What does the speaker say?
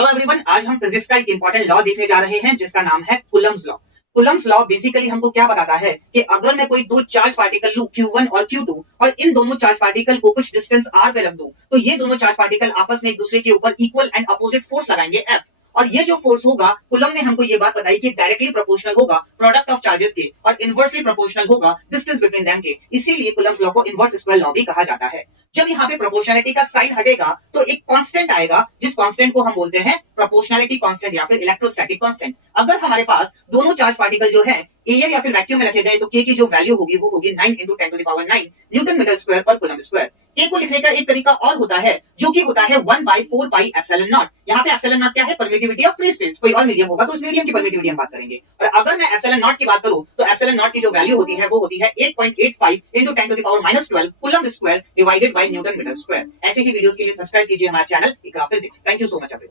Hello everyone, आज हम physics का एक इंपॉर्टेंट लॉ देखने जा रहे हैं जिसका नाम है Coulomb's law. Coulomb's law basically हमको क्या बताता है कि अगर मैं कोई दो चार्ज पार्टिकल लूं Q1 और Q2 और इन दोनों चार्ज पार्टिकल को कुछ डिस्टेंस r पे रख दूं तो ये दोनों चार्ज पार्टिकल आपस में एक दूसरे के ऊपर इक्वल एंड अपोजिट फोर्स लगाएंगे F। और ये जो फोर्स होगा, कूलम्ब ने हमको ये बात बताई कि डायरेक्टली प्रोपोर्शनल होगा प्रोडक्ट ऑफ चार्जेस के और इनवर्सली प्रोपोर्शनल होगा डिस्टेंस बिटवीन देम के। इसीलिए कूलम्ब्स लॉ को इनवर्स स्क्वायर लॉ भी कहा जाता है। जब यहाँ पे प्रोपोर्शनलिटी का साइन हटेगा तो एक कांस्टेंट आएगा जिस कांस्टेंट को हम बोलते हैं प्रोपोर्शनलिटी कांस्टेंट या फिर इलेक्ट्रोस्टैटिक कांस्टेंट। अगर हमारे पास दोनों चार्ज पार्टिकल जो है एयर या फिर वैक्यूम में रखे गए तो के की जो वैल्यू होगी वो होगी 9 × 10⁹ न्यूटन मीटर स्क्वायर पर कूलम्ब स्क्वायर। के को लिखने का एक तरीका और होता है जो कि होता है 1/4πε0। यहाँ पे एप्सिलॉन नॉट क्या है? Permittivity of free space. कोई और मीडियम होगा तो उस मीडियम की परमिटिविटी हम बात करेंगे। और अगर मैं एप्सिलॉन नॉट की बात करूं तो एप्सिलॉन नॉट की जो वैल्यू होती है वो होती है 8.85 × 10⁻12 coulomb square divided by newton metre square. ऐसे ही वीडियोस के लिए सब्सक्राइब कीजिए हमारा channel Iqra physics. Thank you so much everyone.